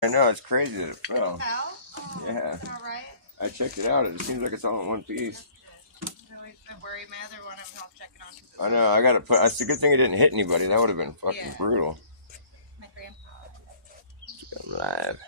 I know, it's crazy that it fell. Oh, Yeah. all right. I checked it out. It seems like it's all in one piece. The worry mother one of help checking on. I know. I gotta put. It's a good thing it didn't hit anybody. That would have been fucking brutal. My grandpa. I'm live.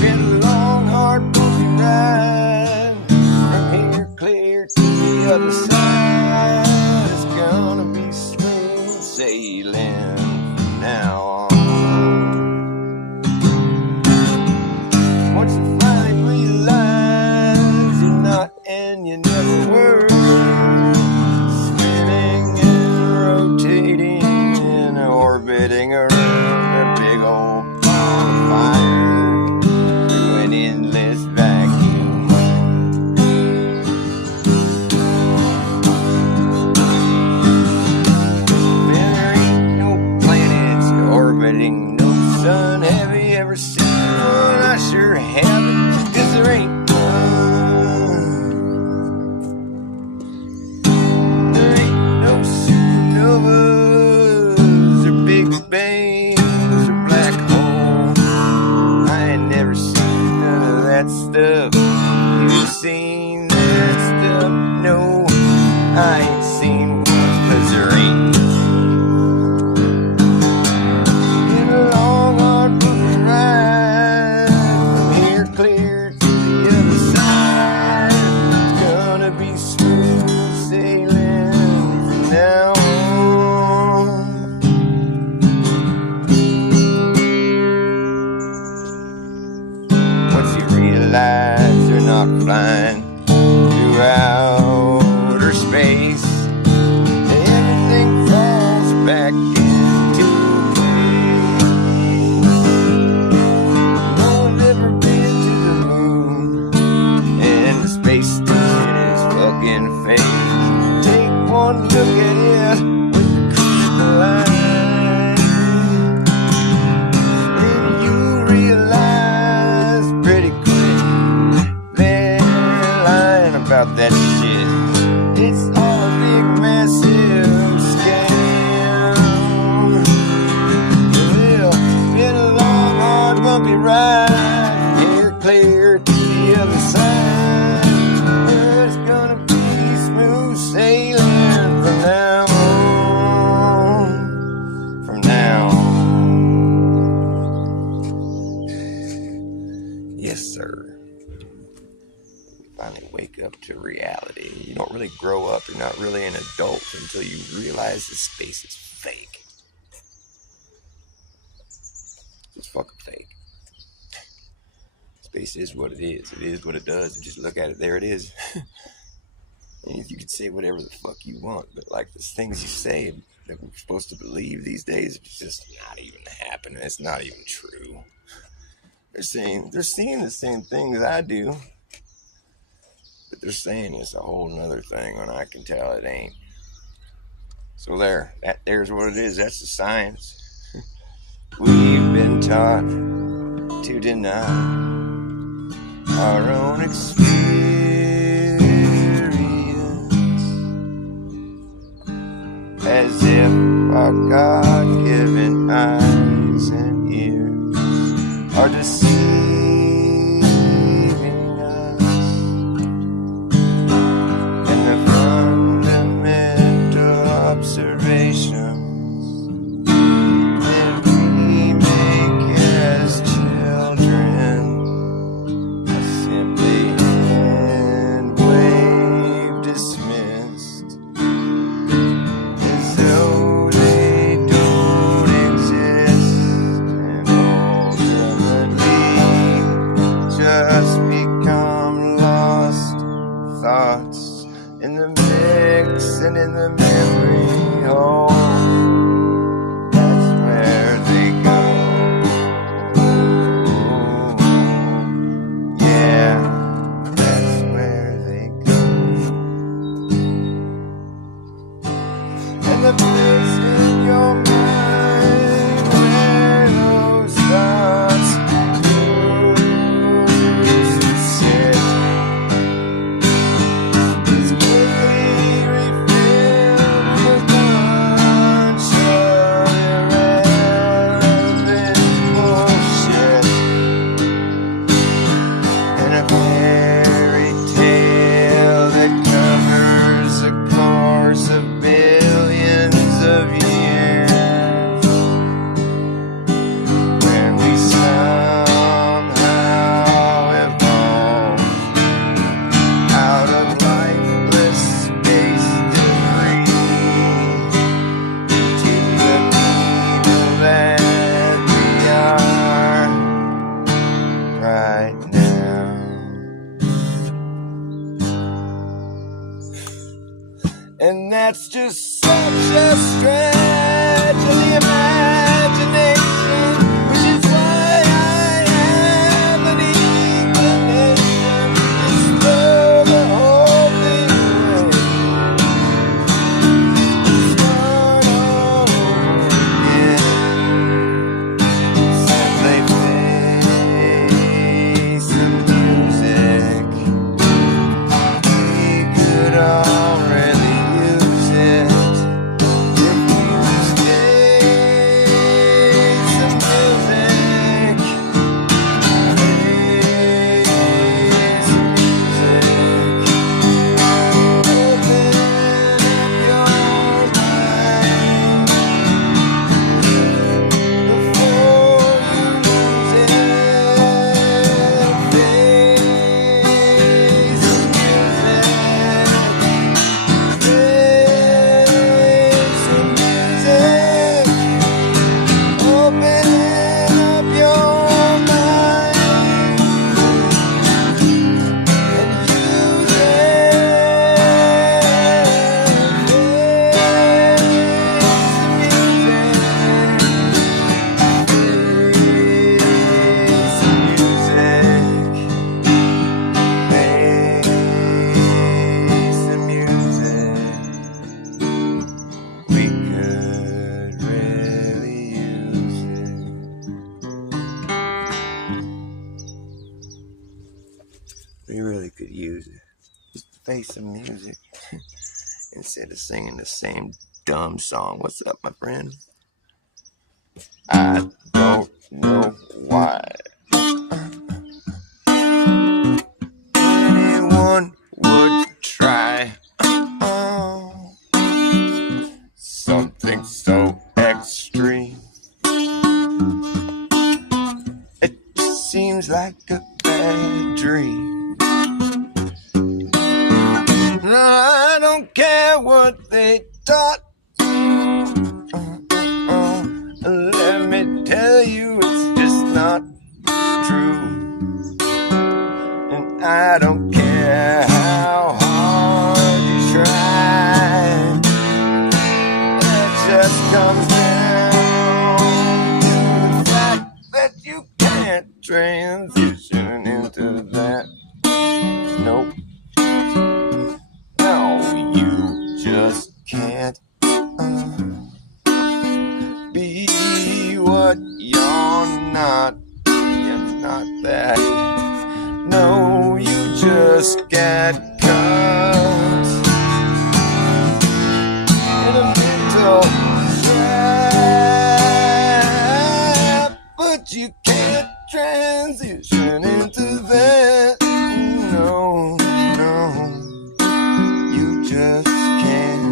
Been a long, hard, bumpy ride from here clear to the other side. It's gonna be smooth sailing from now on. Once you finally realize you're not and you never were, spinning and rotating and orbiting around a big old ball of fire through an endless vacuum. There ain't no planets orbiting no sun. Have you ever seen one? I sure haven't, 'cause there ain't one. There ain't no supernovas or big bangs or black holes. I ain't never seen none of that stuff. You seen that stuff? No, I ain't seen one, 'cause there ain't. Been a long, hard, bumpy ride from here clear to the other side. It's gonna be smooth sailing from now on. Once you realize you're not flying through outer space, everything falls back into place. No one's ever been to the moon, and the space station is fucking fake. Take one look at it with the crystal eye, and you realize pretty quick they're lying about that shit. It's all a big massive scam. Well, been a long, hard, bumpy ride, here clear to the other side. It's gonna be smooth sailing from now on. From now on. Yes, sir. We finally wake up to reality. You don't really grow up. You're not really an adult until you realize that space is fake. It's fucking fake. Space is what it is. It is what it does. You just look at it. There it is. And you can say whatever the fuck you want, but like the things you say that we're supposed to believe these days, it's just not even happening. It's not even true. They're seeing the same things I do, but they're saying it's a whole nother thing, and I can tell it ain't. So there's what it is. That's the science. We've been taught to deny our own experience, as if our God-given eyes and ears are deceiving us. And the fundamental observations that we make as children are simply And that's just such a stretch of the imagination, which is why I have an inclination to just throw the whole thing away. Start all over again. Simply face the music. We could already use it if we just face the music. Face the music. Open up your mind before you lose it. Face the music. Face the music. Open up your mind and use it. Face the music. We could really use it. We really could use it. Just face some music instead of singing the same dumb song. What's up, my friend? I don't know why anyone would try something so extreme. It just seems like a bad dream. I don't care what they taught. Let me tell you, it's just not true. And I don't care how hard you try. It just comes down to the fact that you can't transition into that. Nope. No, you just can't be what you're not. You're not that. No, you just get caught in a mental trap, but you can't transition into that. No, no, you just can't.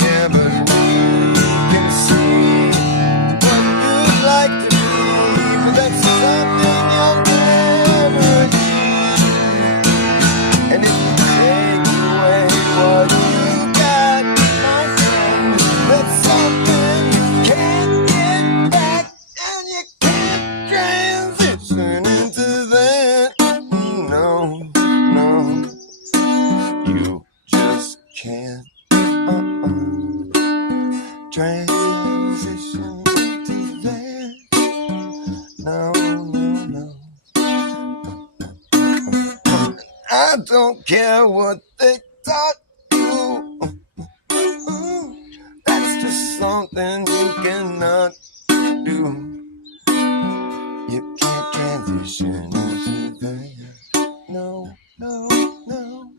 Yeah, but we can see what you'd like to be, but that's something you'll never achieve. And if you take away what you got, my friend, that's something you can't get back, and you can't transition into that. No, no, you just can't transition into that. No, no, no. I don't care what they taught you. That's just something you cannot do. You can't transition into that. No, no, no.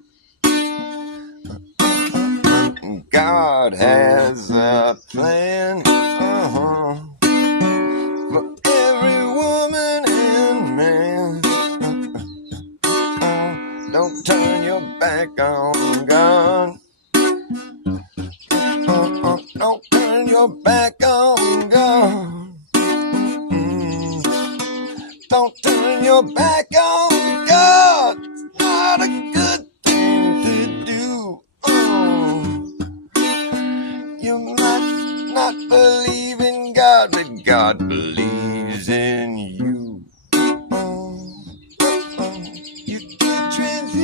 God has a plan for every woman and man. Don't turn your back on God. Don't turn your back on God. Don't turn your back on God. It's not a good thing to do. You might not believe in God, but God believes in you. You can't transition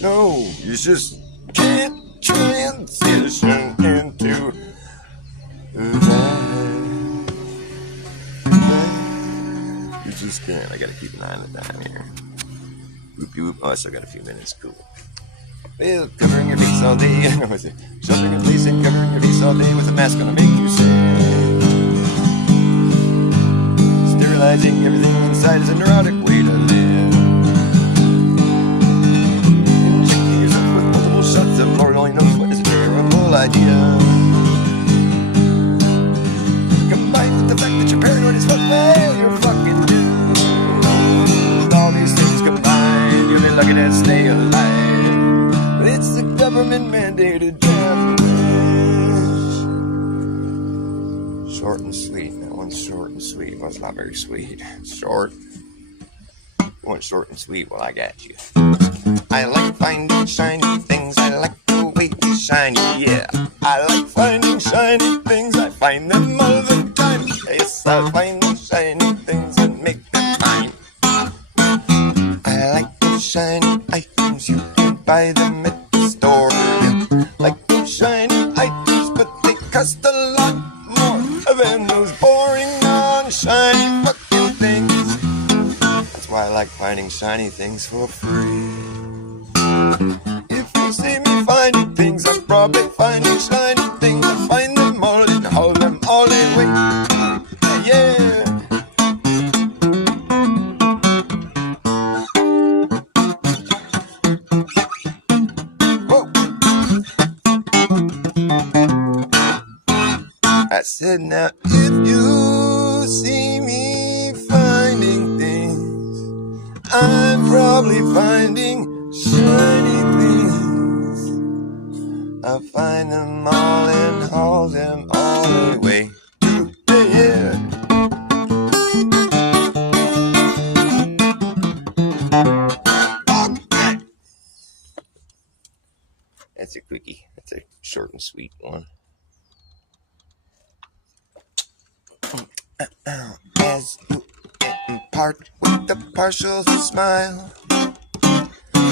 No, you just can't transition into that. You just can't. I gotta keep an eye on the time here. Whoop. Oh, I still got a few minutes. Cool. Well, covering your face all day. Sheltering in place and covering your face all day with a mask gonna make you sad. Sterilizing everything inside is a neurotic way to live. Injecting yourself with multiple shots of Lord only knows what is a terrible idea. Combined with the fact that you're paranoid as fuck, well, you're fucking doomed. With all these things combined, you'll be lucky to stay alive. But it's the government mandated damage. Short and sweet. That one's short and sweet. Well, it's not very sweet. Short. You want short and sweet? Well, I got you. I like finding shiny things. I like the way they shine. Yeah. I like finding shiny things. I find them all the time. Yes, I find the shiny things and make them mine. I like those shiny items. You can buy them at the store. Yeah. Like those shiny items, but they cost a lot more than those boring, non-shiny fucking things. That's why I like finding shiny things for free. If you see me finding things, I'm probably finding shiny things. I find them all and haul them all away. Yeah. Whoa. I said, now if you see me finding things, I'm probably finding shiny things. I find them all and haul them all away. Yeah. Okay. That's a quickie. That's a short and sweet one. As you impart with a partial smile,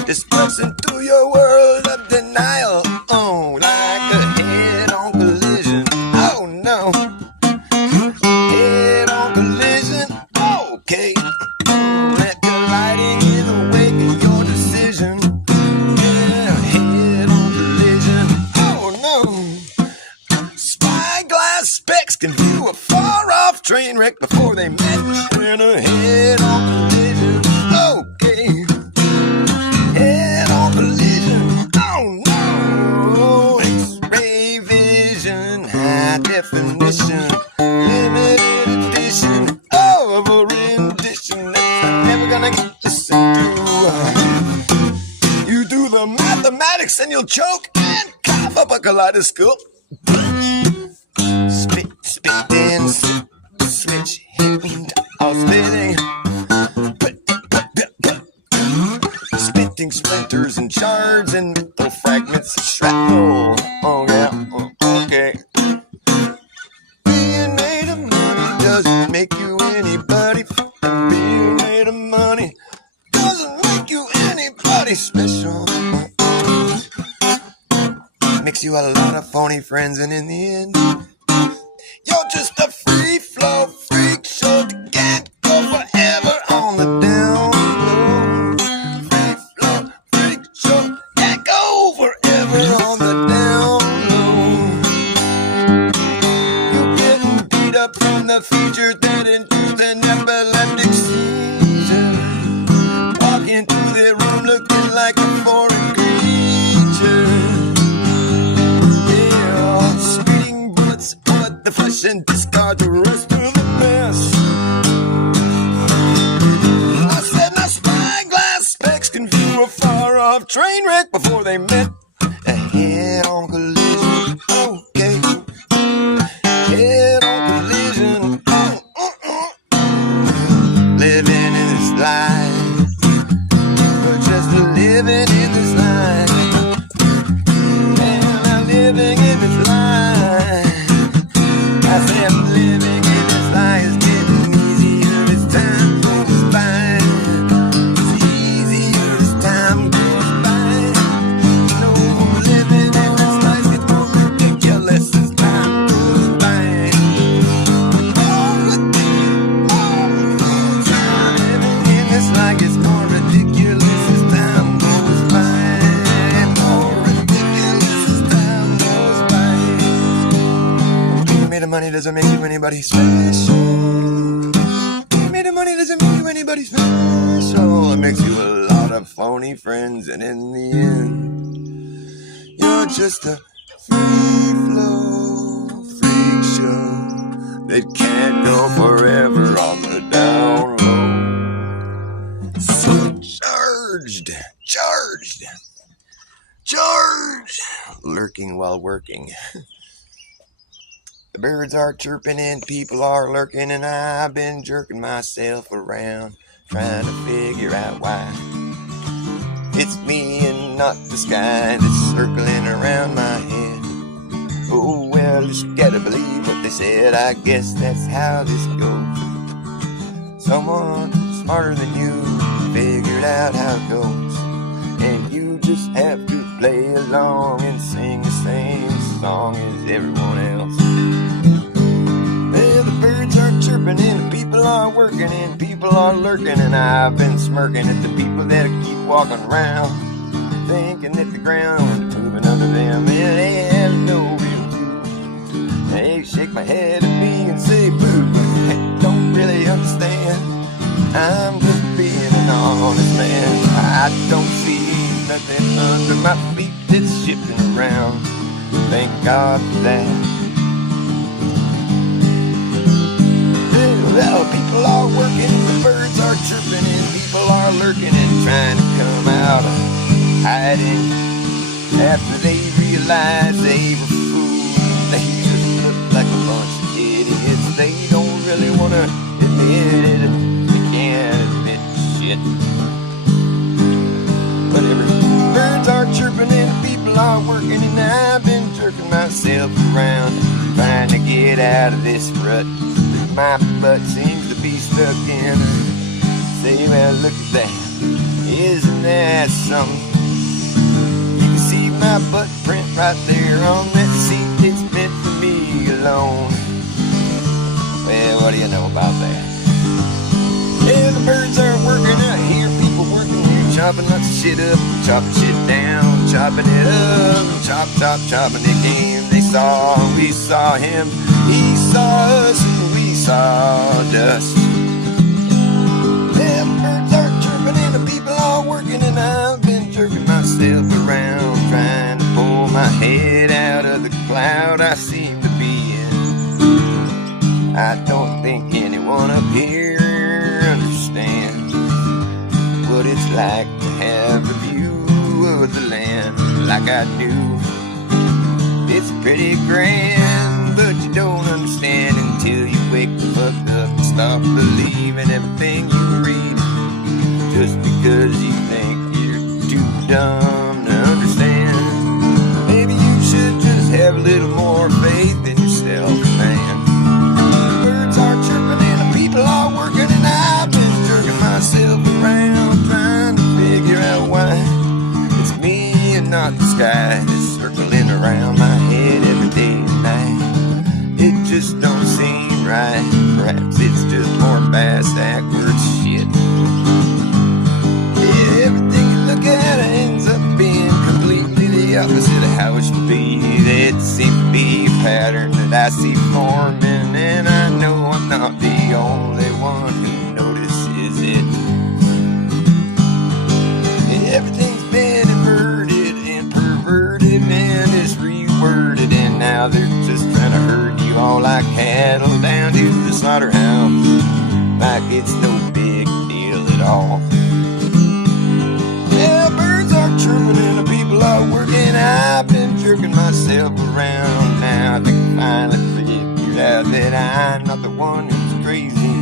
disperse into your world of denial. Oh, like a head-on collision. Oh no, head-on collision. Okay, like colliding in the wake of your decision. Yeah, head-on collision. Oh no, spyglass specs can view a far-off train wreck before they met in a head-on collision. Okay. Head-on collision. Oh no! X-ray vision, high definition, limited edition of a rendition that I'm never gonna get listened to. You do the mathematics and you'll choke and cough up a kaleidoscope. Spit and switch, hitting, all spinning. Spitting splinters and shards and metal fragments of shrapnel. Oh yeah, okay. Being made of money doesn't make you anybody. Being made of money doesn't make you anybody special. Makes you a lot of phony friends, and in the end, you're just a free flow freak show that can't go forever on the down low. Free flow freak show can't go forever on the down low. You're getting beat up from the future that induced an epileptic seizure. Walking through the room looking like a foreign creature. Yeah, spitting bullets over the flesh and discard the rest of the mess. I said my spyglass specs can view a far-off train wreck before they met. A head-on collision. Okay. Head-on collision. Living in this life. We're just living in this life. And I'm living in this life. I say I'm living in this life. It's getting easier as time goes gets more ridiculous as time goes by. More ridiculous as time goes by. Giving me the money doesn't make you anybody special. Giving me the money doesn't make you anybody special. It makes you a lot of phony friends, and in the end, you're just a free flow freak show that can't go forever on the down low. So charged, lurking while working. The birds are chirping and people are lurking, and I've been jerking myself around, trying to figure out why it's me and not the sky that's circling around my head. Oh well, just gotta believe what they said. I guess that's how this goes. Someone smarter than you figured out how it goes, and you just have to play along and sing the same song as everyone else. Well, the birds are chirping and the people are working and people are lurking, and I've been smirking at the people that keep walking around, thinking that the ground is moving under them, and they have no real clue. They shake my head at me and say boo. I don't really understand. I'm just being an honest man. I don't see nothing under my feet that's shifting around. Thank God for that. Well, people are working, the birds are chirping, and people are lurking and trying to come out of hiding after they realize they were fooled. They just look like a bunch of idiots. They don't really want to admit it. They can't admit shit. Whatever. Birds are chirping and people are working, and I've been jerking myself around, trying to get out of this rut my butt seems to be stuck in. Say, well, look at that. Isn't that something? You can see my butt print right there on that seat. It's meant for me alone. Well, what do you know about that? Yeah, the birds are working. I hear people working here, chopping lots of shit up, chopping shit down, chopping it up, chopping. They came, they saw, we saw him, he saw us, and we saw dust. Yeah, the birds are chirping and the people are working, and I've been jerking myself around, trying to pull my head out of the cloud I seem to be in. I don't think anyone up here understands what it's like to have a view of the land like I do. It's pretty grand, but you don't understand until you wake the fuck up and stop believing everything you read, just because you think you're too dumb to understand. Maybe you should just have a little more faith in yourself, man. The birds are chirping and the people are working, and I've been jerking myself around, trying to figure out why it's me and not the sky that's circling around my head every day and night. It just don't seem right. Perhaps it's just more fast, backwards shit. Yeah, everything you look at ends up being completely the opposite of how it should be. It seems to be a pattern that I see forming, and I know I'm not the only one who notices it. Everything's been inverted and perverted and is reworded, and now they're just trying to herd you all like cattle down to the slaughterhouse, like it's no big deal at all. Yeah, birds are chirping and the people are working. I've been jerking myself around. Now I think I finally figured out that I'm not the one who's crazy.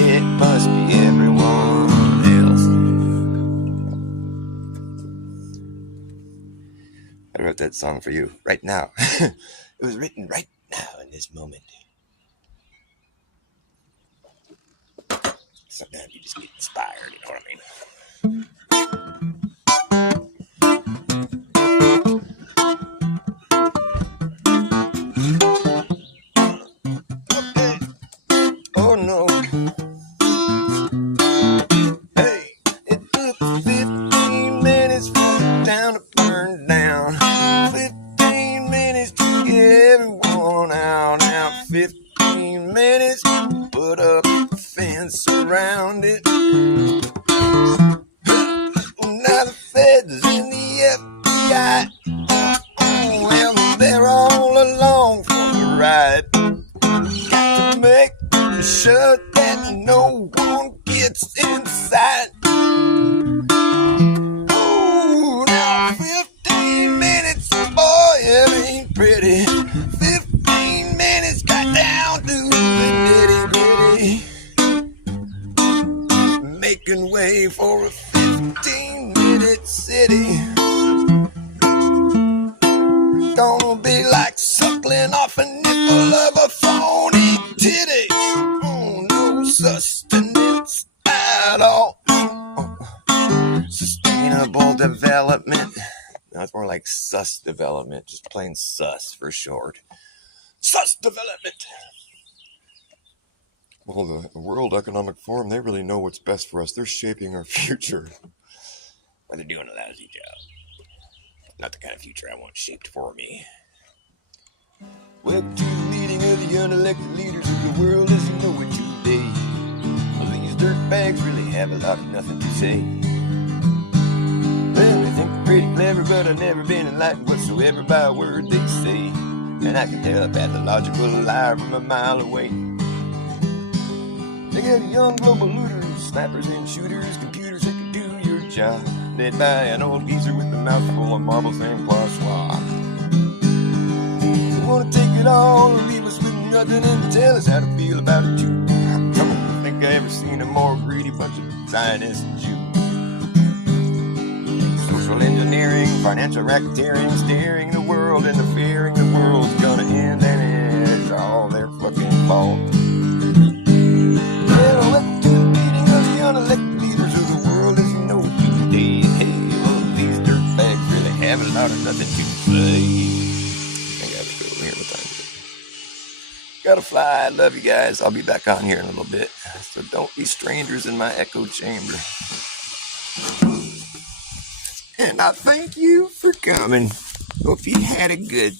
It must be everyone else. I wrote that song for you right now. It was written right now in this moment. Sometimes you just get inspired, you know what I mean? Okay. Oh no. around it. Now the feds and the FBI, well, they're all along for the ride. Got to make sure that no one gets inside. Ooh, now 15 minutes, boy, it ain't pretty. 15 minutes got down to the nitty-gritty. Making way for a 15-minute city. Gonna be like suckling off a nipple of a phony titty. Oh, no sustenance at all. Sustainable development. No, it's more like sus development. Just plain sus for short. Sus development. Well, the World Economic Forum, they really know what's best for us. They're shaping our future. Well, they're doing a lousy job. Not the kind of future I want shaped for me. Welcome to the meeting of the unelected leaders of the world as you know it today. Well, these dirtbags really have a lot of nothing to say. Well, they think they're pretty clever, but I've never been enlightened whatsoever by a word they say. And I can tell a pathological liar from a mile away. They got young global looters, snipers and shooters, computers that can do your job. Led by an old geezer with a mouthful of marbles and poissoir. They want to take it all and leave us with nothing and tell us how to feel about it too. I don't think I ever seen a more greedy bunch of Zionist Jews. Social engineering, financial racketeering, steering the world into fearing the world's gonna end, and it's all their fucking fault. Well, welcome to the meeting of the unelected leaders of the world as you know it today. Hey, well, these dirtbags really have a lot of nothing to say. I gotta go here with time. Gotta fly. I love you guys. I'll be back on here in a little bit. So don't be strangers in my echo chamber. And I thank you for coming. Hope you had a good